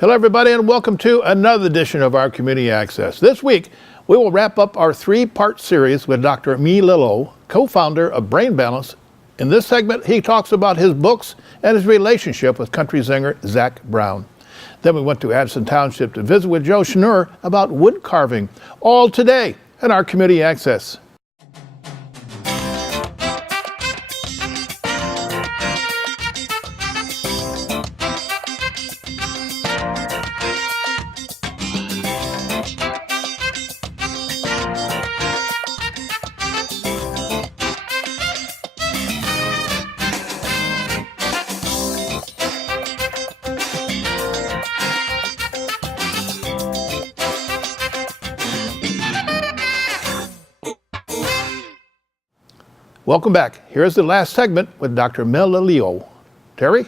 Hello, everybody, and welcome to another edition of our Community Access. This week, we will wrap up our three-part series with Dr. Mee Lillo, co-founder of Brain Balance. In this segment, he talks about his books and his relationship with country singer Zac Brown. Then we went to Addison Township to visit with Joe Schnur about wood carving, all today in our Community Access. Welcome back. Here's the last segment with Dr. Mee Lillo. Terry?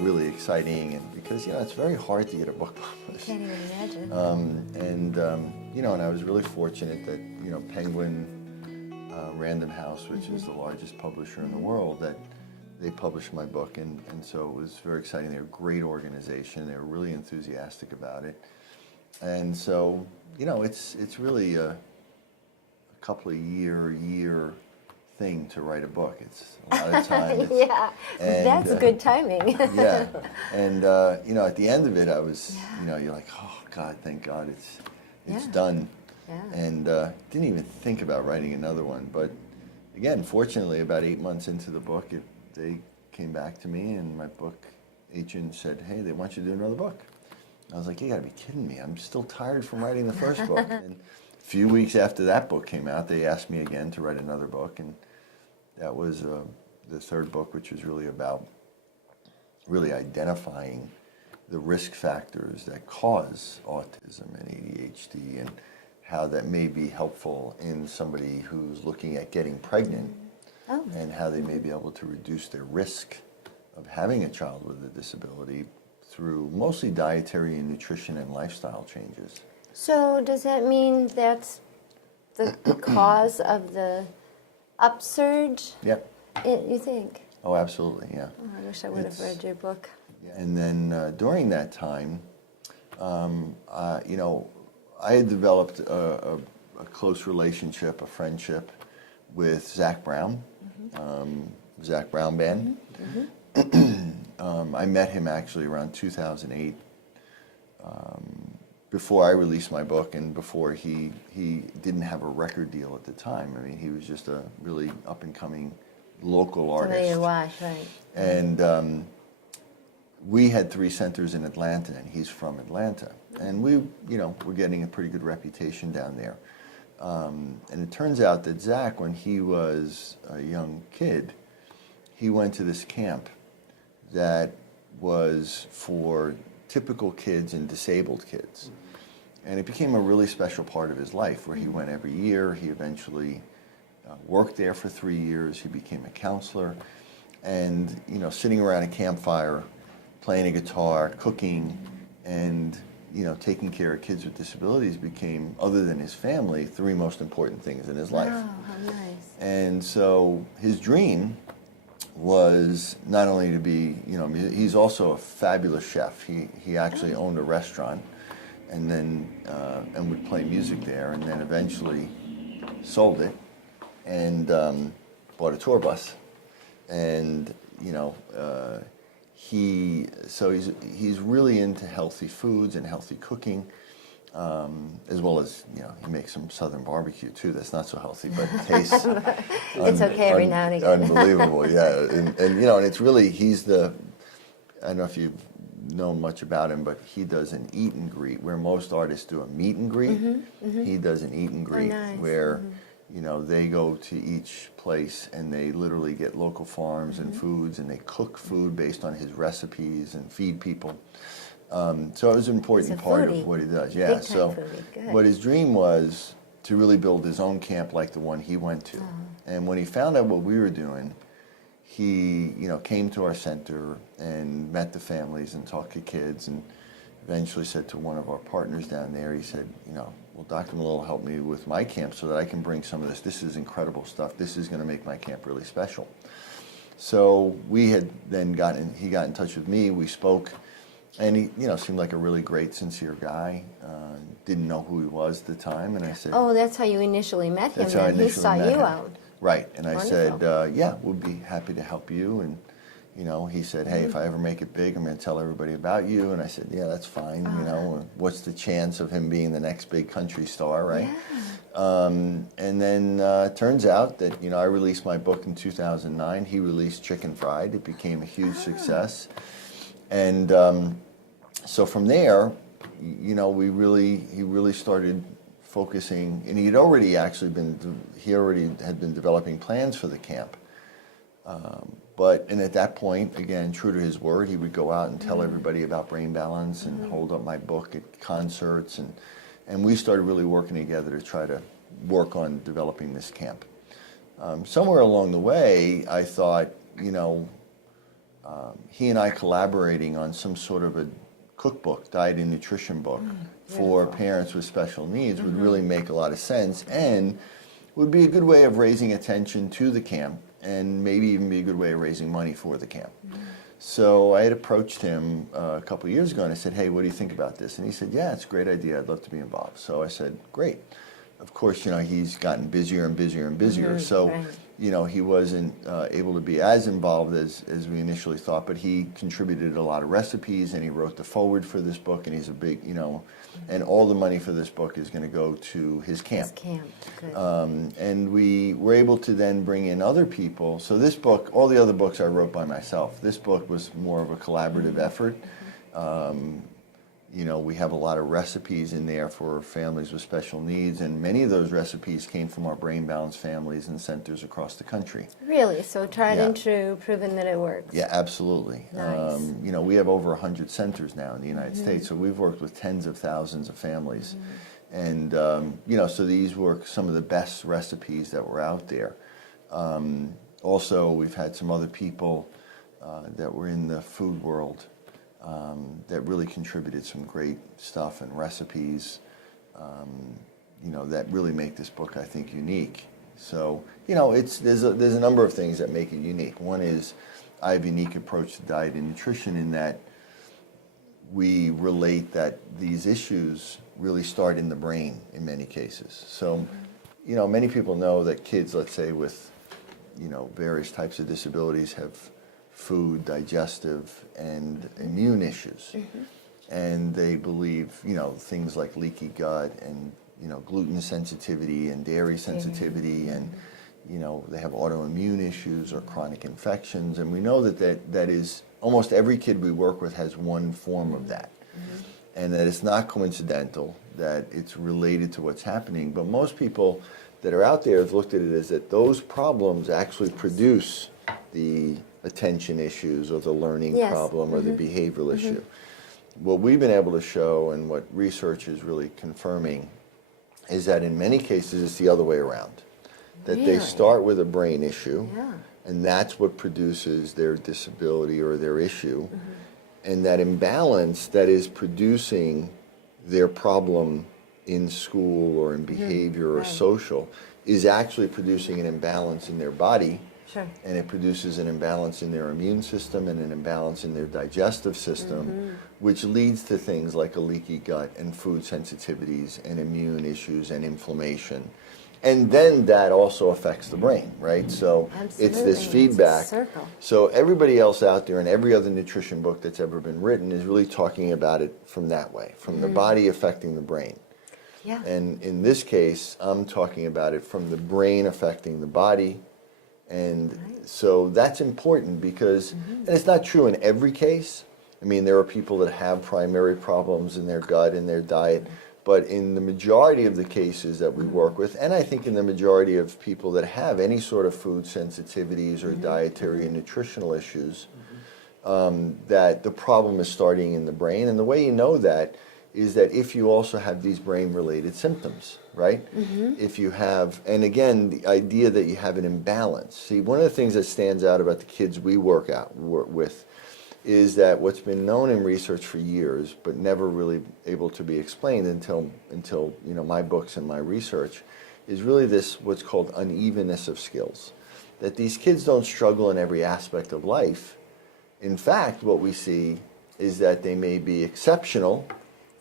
Really exciting, and because it's very hard to get a book published. Can't even imagine. And I was really fortunate that Penguin Random House, which is the largest publisher in the world, that they published my book, and so it was very exciting. They're a great organization. They were really enthusiastic about it, and so it's really a couple of year thing to write a book. It's a lot of time. Yeah, that's good timing. Yeah, and at the end of it, I was, you're like, oh God, thank God it's done. Yeah. And didn't even think about writing another one. But again, fortunately, about 8 months into the book, they came back to me, and my book agent said, hey, they want you to do another book. I was like, you gotta be kidding me. I'm still tired from writing the first book. And a few weeks after that book came out, they asked me again to write another book, and that was the third book, which was really about identifying the risk factors that cause autism and ADHD, and how that may be helpful in somebody who's looking at getting pregnant, and how they may be able to reduce their risk of having a child with a disability through mostly dietary and nutrition and lifestyle changes. So does that mean that's the cause of the upsurge? Yep. You think? Oh, absolutely, yeah. Oh, I wish I would have read your book. And then during that time, I had developed a close relationship, a friendship with Zac Brown, Zac Brown Band. I met him actually around 2008, before I released my book, and before he didn't have a record deal at the time. I mean, he was just a really up-and-coming local artist. Right. And we had 3 centers in Atlanta, and he's from Atlanta. And we're getting a pretty good reputation down there. And it turns out that Zac, when he was a young kid, he went to this camp that was for typical kids and disabled kids. And it became a really special part of his life, where he went every year. He eventually worked there for 3 years. He became a counselor. And, sitting around a campfire, playing a guitar, cooking, and taking care of kids with disabilities became, other than his family, 3 most important things in his life. Oh, how nice. And so his dream was not only to be, he's also a fabulous chef. He actually owned a restaurant, and then and would play music there, and then eventually sold it and bought a tour bus. And he's really into healthy foods and healthy cooking, as well as he makes some Southern barbecue too. That's not so healthy, but it tastes. It's okay every now and again. Unbelievable, yeah. And it's really, he's the. I don't know if you know much about him, but he does an eat and greet where most artists do a meet and greet. He does an eat and greet where. They go to each place and they literally get local farms and foods, and they cook food based on his recipes and feed people. So it was an important part of what he does. Yeah. So what his dream was to really build his own camp like the one he went to. And when he found out what we were doing, he, came to our center and met the families and talked to kids, and eventually said to one of our partners down there, he said, well, Dr. Malillo helped me with my camp so that I can bring some of this. This is incredible stuff. This is going to make my camp really special. So we had then he got in touch with me, we spoke, and he, seemed like a really great, sincere guy. Didn't know who he was at the time, and I said, oh, that's how you initially met him, That's how I then he initially saw met you him. out. Right, and I Wonderful. said, yeah, we'd be happy to help you, and he said, hey, if I ever make it big, I'm going to tell everybody about you. And I said, yeah, that's fine. What's the chance of him being the next big country star, right? Yeah. And then it turns out that, I released my book in 2009. He released Chicken Fried. It became a huge success. And so from there, he really started focusing, and he had already had been developing plans for the camp. And at that point, again, true to his word, he would go out and tell everybody about brain balance and hold up my book at concerts, and we started really working together to try to work on developing this camp. Somewhere along the way, I thought, he and I collaborating on some sort of a cookbook, diet and nutrition book for parents with special needs would really make a lot of sense, and would be a good way of raising attention to the camp, and maybe even be a good way of raising money for the camp. So I had approached him a couple of years ago and I said, hey, what do you think about this? And he said, yeah, it's a great idea. I'd love to be involved. So I said, great. Of course, he's gotten busier and busier and busier. So, right. He wasn't able to be as involved as we initially thought, but he contributed a lot of recipes, and he wrote the foreword for this book, and he's a big, and all the money for this book is going to go to his camp. His camp, good. And we were able to then bring in other people. So this book, all the other books I wrote by myself. This book was more of a collaborative effort. We have a lot of recipes in there for families with special needs, and many of those recipes came from our brain balance families and centers across the country. Really? So tried Yeah. and true, proven that it works. Yeah, absolutely. Nice. We have over 100 centers now in the United States, so we've worked with tens of thousands of families. And, so these were some of the best recipes that were out there. Also, we've had some other people that were in the food world that really contributed some great stuff and recipes, that really make this book, I think, unique. So, there's a number of things that make it unique. One is I have a unique approach to diet and nutrition in that we relate that these issues really start in the brain in many cases. So, many people know that kids, let's say, with, various types of disabilities have food, digestive, and immune issues. And they believe, things like leaky gut and, gluten sensitivity and dairy sensitivity, and, they have autoimmune issues or chronic infections. And we know that is, almost every kid we work with has one form of that. And that it's not coincidental, that it's related to what's happening. But most people that are out there have looked at it as that those problems actually produce the attention issues or the learning Yes. problem or the behavioral issue. What we've been able to show, and what research is really confirming, is that in many cases it's the other way around. That they Really? start with a brain issue, Yeah. and that's what produces their disability or their issue. And that imbalance that is producing their problem in school or in behavior or Right. social is actually producing an imbalance in their body. Sure. And it produces an imbalance in their immune system and an imbalance in their digestive system, which leads to things like a leaky gut and food sensitivities and immune issues and inflammation. And then that also affects the brain, right? So it's this Absolutely. feedback. It's a circle. So everybody else out there and every other nutrition book that's ever been written is really talking about it from that way, from the body affecting the brain. Yeah. And in this case, I'm talking about it from the brain affecting the body. And so that's important because, and it's not true in every case. I mean, there are people that have primary problems in their gut and their diet, but in the majority of the cases that we work with, and I think in the majority of people that have any sort of food sensitivities or dietary and nutritional issues, that the problem is starting in the brain. And the way you know that is that if you also have these brain-related symptoms, right? If you have, and again, the idea that you have an imbalance. See, one of the things that stands out about the kids we work with is that what's been known in research for years, but never really able to be explained until you know, my books and my research, is really this what's called unevenness of skills. That these kids don't struggle in every aspect of life. In fact, what we see is that they may be exceptional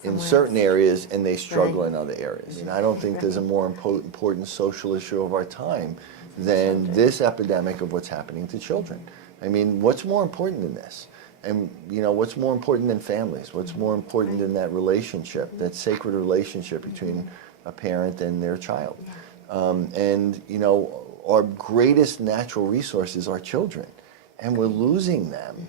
in certain areas and they struggle in other areas. And I don't think there's a more important social issue of our time than this epidemic of what's happening to children. I mean, what's more important than this? And you know, what's more important than families? What's more important than that relationship, that sacred relationship between a parent and their child? And you know, our greatest natural resources are children, and we're losing them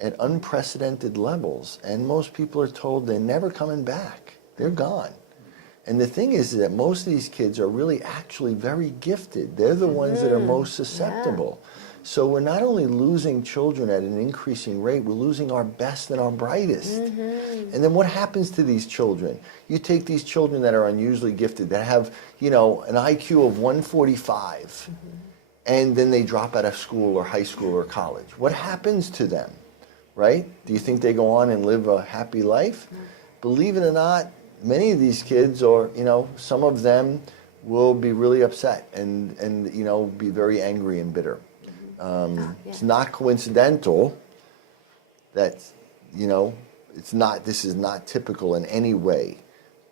at unprecedented levels. And most people are told they're never coming back. They're gone. And the thing is that most of these kids are really actually very gifted. They're the ones that are most susceptible. So we're not only losing children at an increasing rate, we're losing our best and our brightest. And then what happens to these children? You take these children that are unusually gifted, that have, you know, an IQ of 145, and then they drop out of school or high school or college. What happens to them, right? Do you think they go on and live a happy life? Believe it or not, many of these kids, or, you know, some of them will be really upset and you know, be very angry and bitter. It's not coincidental that, you know, this is not typical in any way,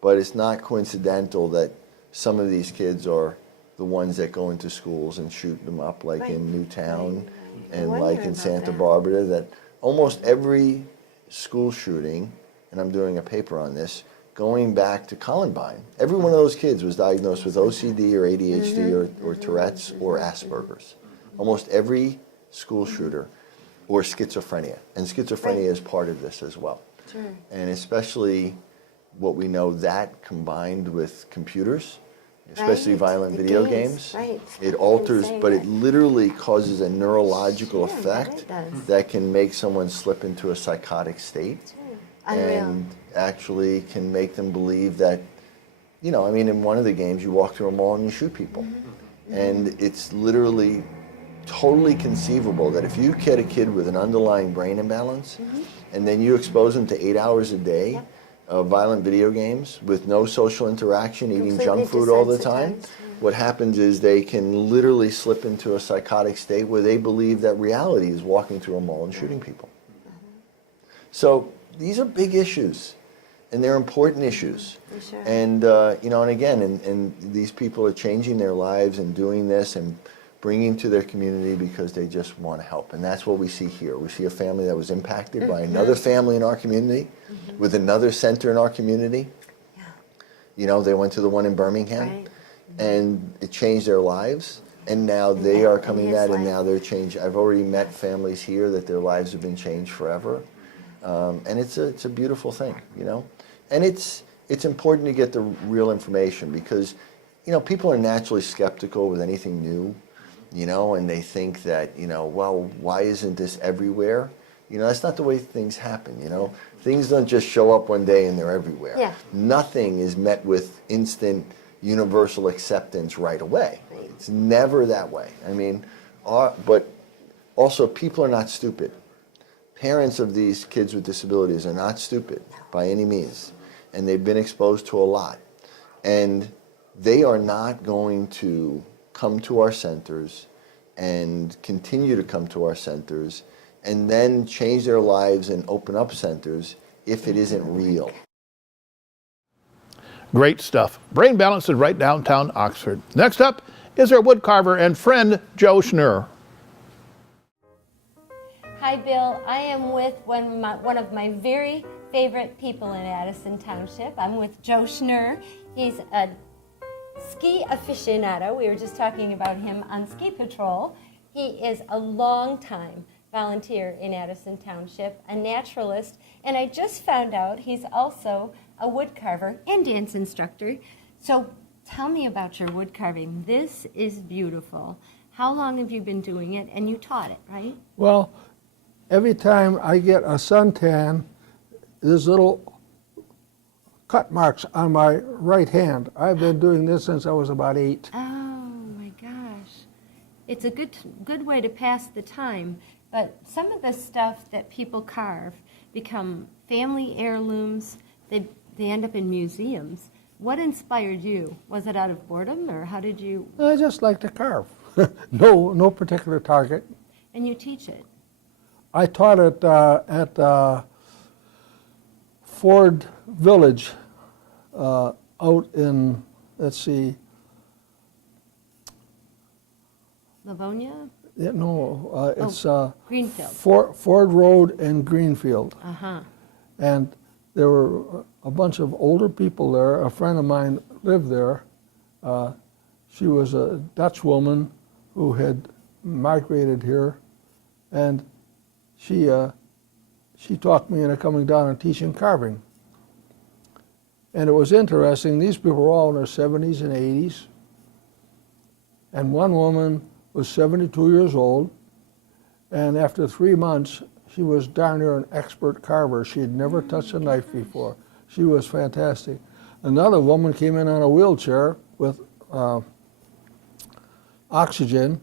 but it's not coincidental that some of these kids are the ones that go into schools and shoot them up, like in Newtown and like in Santa Barbara, that almost every school shooting, and I'm doing a paper on this, going back to Columbine, every one of those kids was diagnosed with OCD or ADHD or Tourette's or Asperger's. Almost every school shooter, or schizophrenia. And schizophrenia is part of this as well. And especially what we know that combined with computers, especially violent video games, it alters, but it literally causes a neurological effect that can make someone slip into a psychotic state. And actually can make them believe that, you know, I mean, in one of the games you walk through a mall and you shoot people. And it's literally totally conceivable that if you get a kid with an underlying brain imbalance and then you expose them to 8 hours a day of violent video games with no social interaction, eating junk food all the time, what happens is they can literally slip into a psychotic state where they believe that reality is walking through a mall and shooting people. So these are big issues, and they're important issues. And you know, and again, and these people are changing their lives and doing this and bringing to their community because they just want to help. And that's what we see here. We see a family that was impacted by another family in our community, with another center in our community. You know, they went to the one in Birmingham, and it changed their lives. And now they are coming out, and now they're changed. I've already met families here that their lives have been changed forever. And it's a beautiful thing, you know. And it's important to get the real information because, you know, people are naturally skeptical with anything new, you know, and they think that, you know, well, why isn't this everywhere? You know, that's not the way things happen, you know. Things don't just show up one day and they're everywhere. Nothing is met with instant universal acceptance right away. It's never that way. I mean, but also people are not stupid. Parents of these kids with disabilities are not stupid by any means, and they've been exposed to a lot. And they are not going to come to our centers and continue to come to our centers and then change their lives and open up centers if it isn't real. Great stuff. Brain Balance is right downtown Oxford. Next up is our woodcarver and friend, Joe Schnur. Hi, Bill. I am with one of my very favorite people in Addison Township. I'm with Joe Schnur. He's a ski aficionado. We were just talking about him on Ski Patrol. He is a long-time volunteer in Addison Township, a naturalist, and I just found out he's also a woodcarver and dance instructor. So tell me about your woodcarving. This is beautiful. How long have you been doing it? And you taught it, right? Well, every time I get a suntan, this little cut marks on my right hand. I've been doing this since I was about 8. Oh my gosh. It's a good way to pass the time, but some of the stuff that people carve become family heirlooms. They end up in museums. What inspired you? Was it out of boredom, or how did you? I just like to carve. No particular target. And you teach it. I taught it at Ford Village out in, let's see, Livonia? yeah, no, it's Greenfield. Ford Road and Greenfield. Uh-huh. And there were a bunch of older people there. A friend of mine lived there. She was a Dutch woman who had migrated here, and she talked me into coming down and teaching carving. And it was interesting. These people were all in their 70s and 80s, and one woman was 72 years old, and after 3 months, she was darn near an expert carver. She had never touched a knife before. She was fantastic. Another woman came in on a wheelchair with oxygen,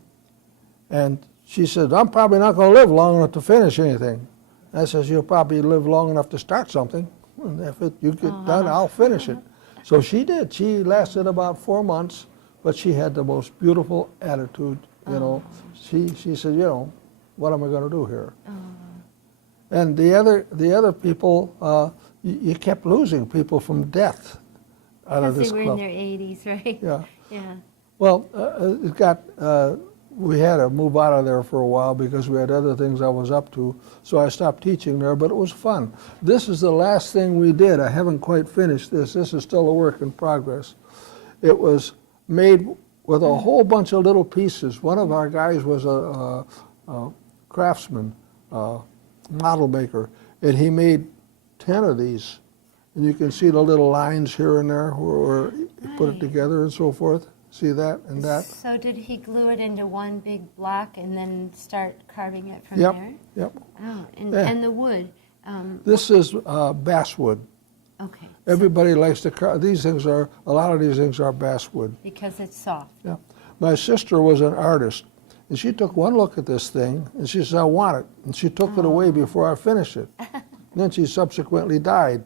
and she said, I'm probably not going to live long enough to finish anything. I says, you'll probably live long enough to start something. And if you get done, I'll finish it. So she did. She lasted about 4 months, but she had the most beautiful attitude, you know. She said, you know, what am I going to do here? And the other people, you kept losing people from death out of Because this they were club. in their 80s, right? Yeah. Yeah. Well, it got, we had to move out of there for a while because we had other things I was up to, so I stopped teaching there, but it was fun. This is the last thing we did. I haven't quite finished this. This is still a work in progress. It was made with a whole bunch of little pieces. One of our guys was a craftsman, model maker, and he made 10 of these. And you can see the little lines here and there where he put it together and so forth. See that and that? So did he glue it into one big block and then start carving it from Yep, there? yep. Oh, and, Yeah. and the wood. This is basswood. Okay. Everybody likes to carve. These things are, a lot of these things are basswood. Because it's soft. Yeah. My sister was an artist, and she took one look at this thing, and she said, I want it. And she took it away before I finished it. Then she subsequently died.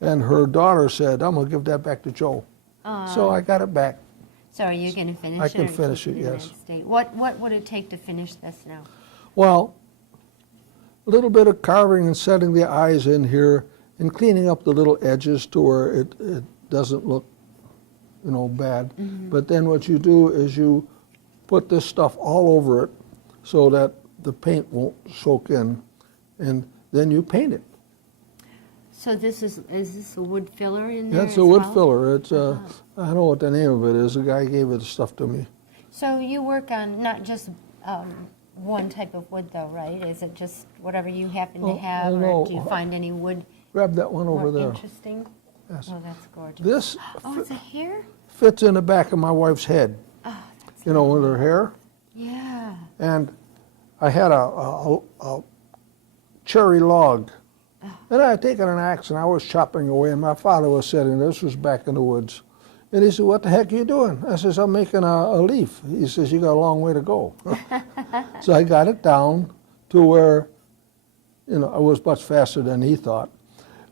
And her daughter said, I'm going to give that back to Joe. So I got it back. So are you going to finish it? I can or finish keep it, in that yes. state? What would it take to finish this now? Well, a little bit of carving and setting the eyes in here and cleaning up the little edges to where it doesn't look, you know, bad. But then what you do is you put this stuff all over it so that the paint won't soak in, and then you paint it. So this is this a wood filler in there? That's as a wood well? filler. It's I don't know what the name of it is. The guy gave it the stuff to me. So you work on not just one type of wood, though, right? Is it just whatever you happen to have, no. or do you find any wood Grab that one over more there. interesting? Yes. Oh, that's gorgeous. This Oh, it's a hair? fits in the back of my wife's head. Oh, that's You know, with her hair. yeah. And I had a cherry log. And I had taken an axe and I was chopping away, and my father was sitting there. This was back in the woods. And he said, what the heck are you doing? I says, I'm making a leaf. He says, you got a long way to go. So I got it down to where, you know, I was much faster than he thought.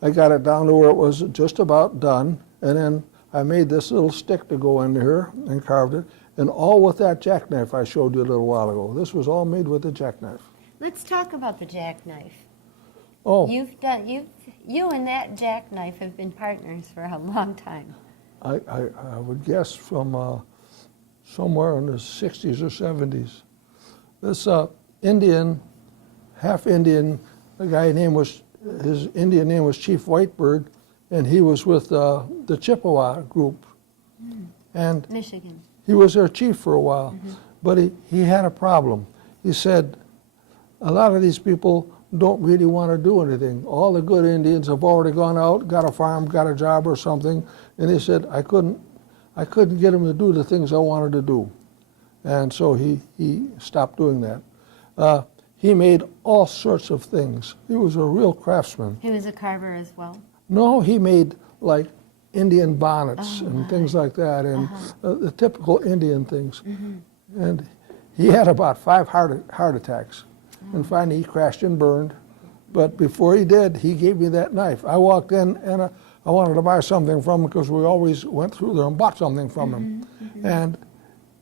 I got it down to where it was just about done, and then I made this little stick to go in here and carved it, and all with that jackknife I showed you a little while ago. This was all made with the jackknife. Let's talk about the jackknife. Oh, You and that jackknife have been partners for a long time. I would guess from somewhere in the 60s or 70s. This Indian, half Indian, the guy his Indian name was Chief Whitebird, and he was with the Chippewa group. And Michigan. he was their chief for a while, but he had a problem. He said, a lot of these people don't really want to do anything. All the good Indians have already gone out, got a farm, got a job or something, and he said, I couldn't get them to do the things I wanted to do. And so he stopped doing that. He made all sorts of things. He was a real craftsman. He was a carver as well. No, he made like Indian bonnets and things like that, and the typical Indian things. And he had about 5 heart attacks. And finally he crashed and burned. But before he did, he gave me that knife. I walked in and I wanted to buy something from him because we always went through there and bought something from him. And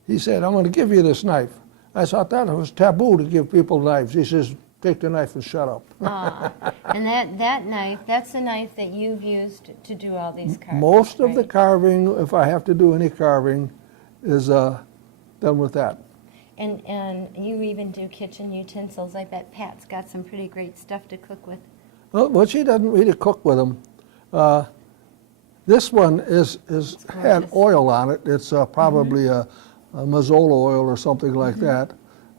he said, I'm going to give you this knife. I thought that it was taboo to give people knives. He says, take the knife and shut up. And that knife, that's the knife that you've used to do all these carvings, Most of the right? carving, if I have to do any carving, is done with that. And you even do kitchen utensils. I bet Pat's got some pretty great stuff to cook with. Well, she doesn't really cook with them. This one had oil on it. It's probably a Mazola oil or something like that.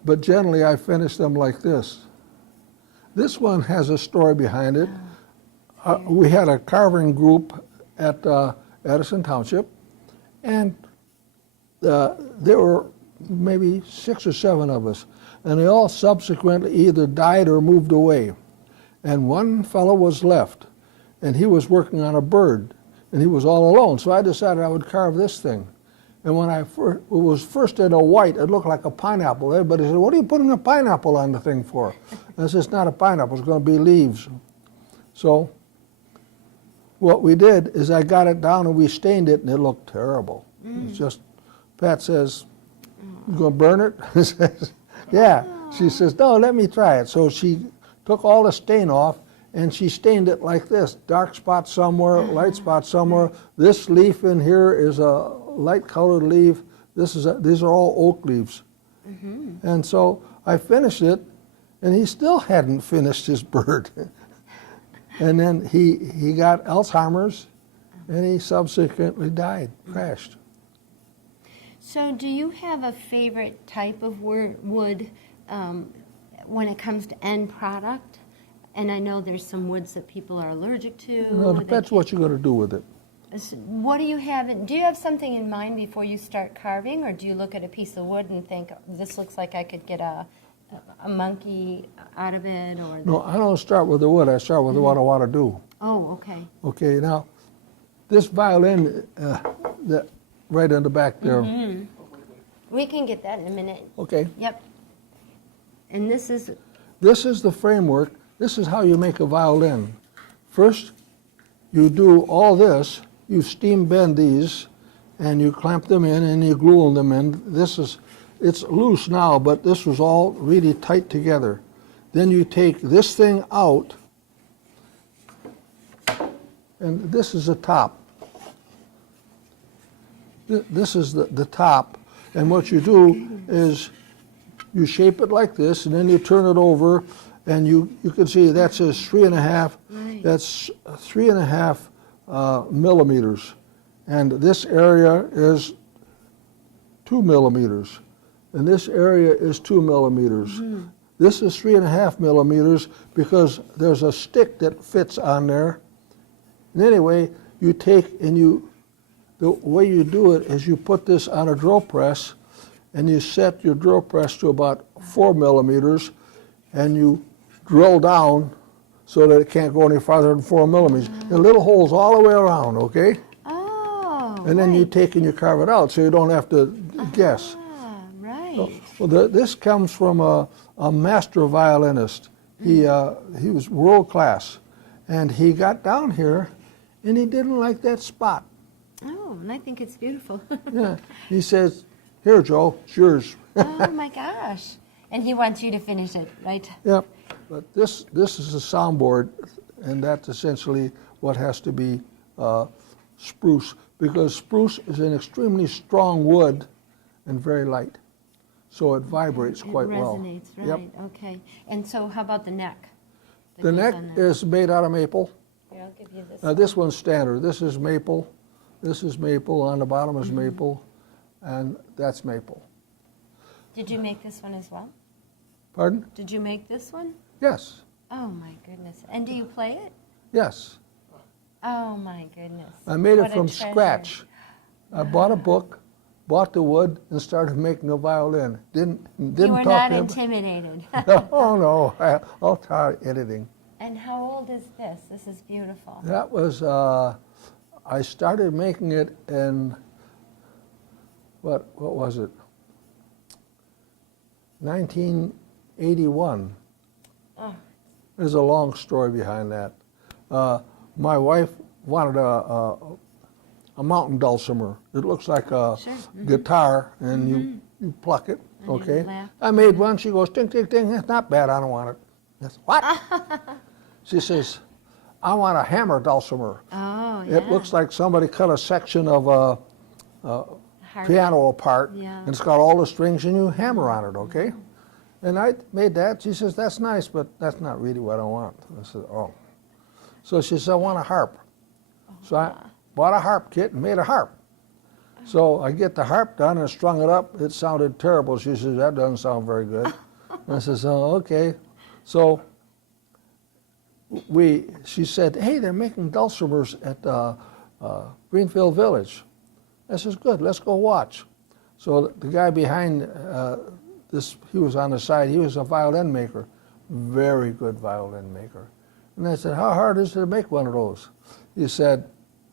But generally, I finish them like this. This one has a story behind it. We had a carving group at Edison Township, and there were maybe 6 or 7 of us, and they all subsequently either died or moved away. And one fellow was left, and he was working on a bird, and he was all alone. So I decided I would carve this thing. And when it was first in a white, it looked like a pineapple. Everybody said, what are you putting a pineapple on the thing for? I said, it's not a pineapple, it's going to be leaves. So what we did is I got it down and we stained it, and it looked terrible. It's just, Pat says, you going to burn it? I says, yeah. She says, no, let me try it. So she took all the stain off, and she stained it like this. Dark spot somewhere, light spot somewhere. This leaf in here is a light colored leaf. These are all oak leaves. And so I finished it, and he still hadn't finished his bird. And then he got Alzheimer's, and he subsequently died, crashed. So do you have a favorite type of wood when it comes to end product? And I know there's some woods that people are allergic to. Well, it depends what you're going to do with it. What do you have? Do you have something in mind before you start carving, or do you look at a piece of wood and think, this looks like I could get a monkey out of it? Or No, I don't start with the wood. I start with what I want to do. Oh, okay. Okay, now, this violin, that right in the back there. We can get that in a minute. Okay. Yep. And this is the framework. This is how you make a violin. First, you do all this. You steam bend these, and you clamp them in, and you glue them in. It's loose now, but this was all really tight together. Then you take this thing out, and this is the top. This is the top, and what you do is you shape it like this, and then you turn it over, and you can see that says 3.5. Right. That's 3.5 millimeters, and this area is 2 millimeters, and this area is 2 millimeters. This is 3.5 millimeters because there's a stick that fits on there. And anyway, you take and the way you do it is you put this on a drill press, and you set your drill press to about 4 millimeters, and you drill down so that it can't go any farther than 4 millimeters. The little holes all the way around, okay? oh, And then you right. take and you carve it out so you don't have to guess. Right. Well, this comes from a master violinist. He was world class, and he got down here, and he didn't like that spot. Oh, and I think it's beautiful. Yeah, he says, "Here, Joe, it's yours." Oh my gosh! And he wants you to finish it, right? Yep. But this is a soundboard, and that's essentially what has to be spruce, because spruce is an extremely strong wood and very light, so it vibrates quite well. It resonates, right? Yep. Okay. And so, how about the neck? that The goes neck on that? is made out of maple. Here, I'll give you this. Now this one's standard. This is maple. This is maple. On the bottom is maple, and that's maple. Did you make this one as well? Pardon? Did you make this one? Yes. Oh my goodness! And do you play it? Yes. Oh my goodness! I made What it a from treasure. scratch. I bought a book, bought the wood, and started making a violin. Didn't You were talk not to him. intimidated. Oh no! I'll try editing. And how old is this? This is beautiful. That was I started making it in, what was it? 1981. Oh. There's a long story behind that. My wife wanted a mountain dulcimer. It looks like a guitar, and you pluck it, okay? I made one. She goes, ding, ding, ding. It's not bad. I don't want it. I said, what? She says, I want a hammer dulcimer. Oh, yeah. It looks like somebody cut a section of a piano apart, and it's got all the strings, and you hammer on it, okay? And I made that. She says, that's nice, but that's not really what I want. I said, oh. So she said, I want a harp. So I bought a harp kit and made a harp. So I get the harp done and strung it up. It sounded terrible. She says, that doesn't sound very good. And I says, oh, okay. So she said, hey, they're making dulcimers at Greenfield Village. I says, good, let's go watch. So the guy behind he was on the side, he was a violin maker, very good violin maker. And I said, how hard is it to make one of those? He said,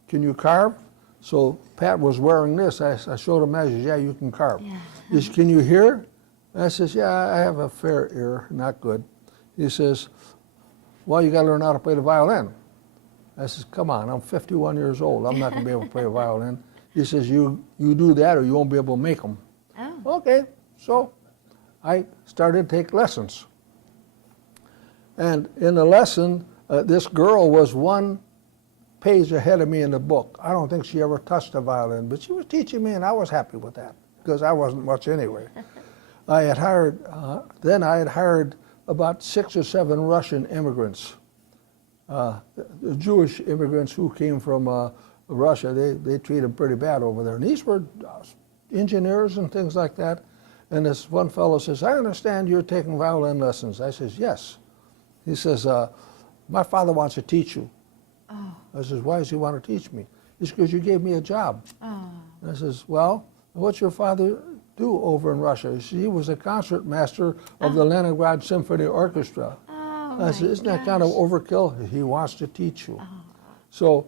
can you carve? So Pat was wearing this. I showed him measures. Yeah, you can carve. Yeah. He said, can you hear? I says, yeah, I have a fair ear, not good. He says, well, you got to learn how to play the violin. I says, come on, I'm 51 years old. I'm not going to be able to play a violin. He says, you do that or you won't be able to make them. Oh. Okay, so I started to take lessons. And in the lesson, this girl was one page ahead of me in the book. I don't think she ever touched a violin, but she was teaching me, and I was happy with that because I wasn't much anyway. I had hired about 6 or 7 Russian immigrants, Jewish immigrants who came from Russia. They treat them pretty bad over there. And these were engineers and things like that. And this one fellow says, I understand you're taking violin lessons. I says, yes. He says, my father wants to teach you. Oh. I says, why does he want to teach me? He says, because you gave me a job. Oh. I says, well, what's your father do over in Russia? He was a concert master of the Leningrad Symphony Orchestra. Oh, I said, isn't that kind of overkill? He wants to teach you. Oh. So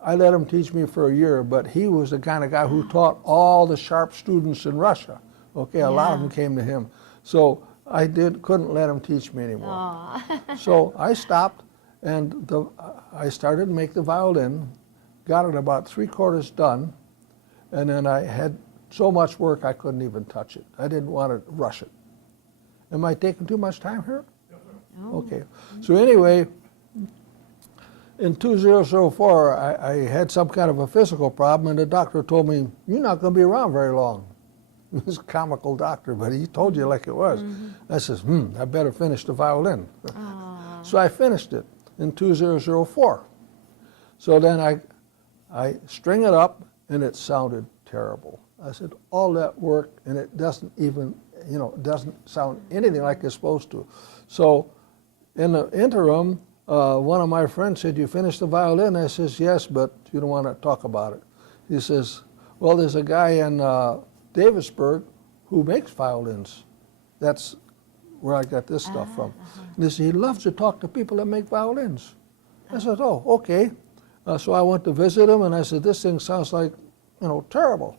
I let him teach me for a year, but he was the kind of guy who taught all the sharp students in Russia. Okay, a lot of them came to him. So I couldn't let him teach me anymore. So I stopped, and I started to make the violin, got it about 3/4 done, and then I had so much work I couldn't even touch it. I didn't want to rush it. Am I taking too much time here? No. Okay. So anyway, in 2004, I had some kind of a physical problem, and the doctor told me, you're not going to be around very long. He was a comical doctor, but he told you like it was. I says, I better finish the violin. So I finished it in 2004. So then I string it up, and it sounded terrible. I said, all that work, and it doesn't even, doesn't sound anything like it's supposed to. So in the interim, one of my friends said, you finished the violin? I says, yes, but you don't want to talk about it. He says, well, there's a guy in Davisburg who makes violins. That's where I got this stuff from. And he said, he loves to talk to people that make violins. I said, oh, okay. So I went to visit him, and I said, this thing sounds like, terrible.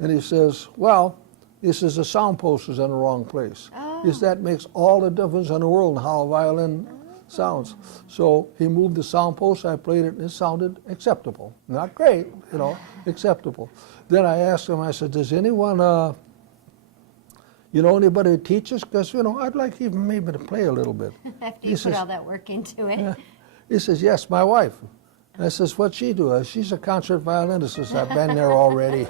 And he says, well, the sound post is in the wrong place. He says, that makes all the difference in the world in how a violin sounds. So he moved the sound post, I played it, and it sounded acceptable. Not great, acceptable. Then I asked him, I said, does anyone, anybody who teaches? Because, I'd like even maybe to play a little bit. After you put all that work into it. Yeah. He says, yes, my wife. I says, what's she do? She's a concert violinist. I says, I've been there already.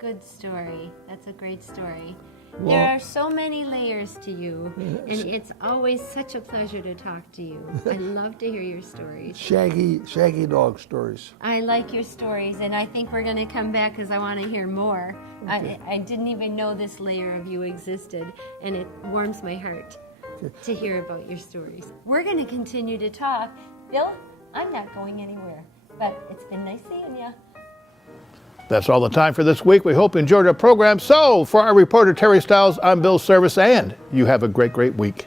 Good story. That's a great story. Well, there are so many layers to you, and it's always such a pleasure to talk to you. I love to hear your stories. Shaggy dog stories. I like your stories, and I think we're going to come back because I want to hear more. Okay. I didn't even know this layer of you existed, and it warms my heart to hear about your stories. We're going to continue to talk. Bill, I'm not going anywhere, but it's been nice seeing you. That's all the time for this week. We hope you enjoyed our program. So, for our reporter Terry Stiles, I'm Bill Service, and you have a great, great week.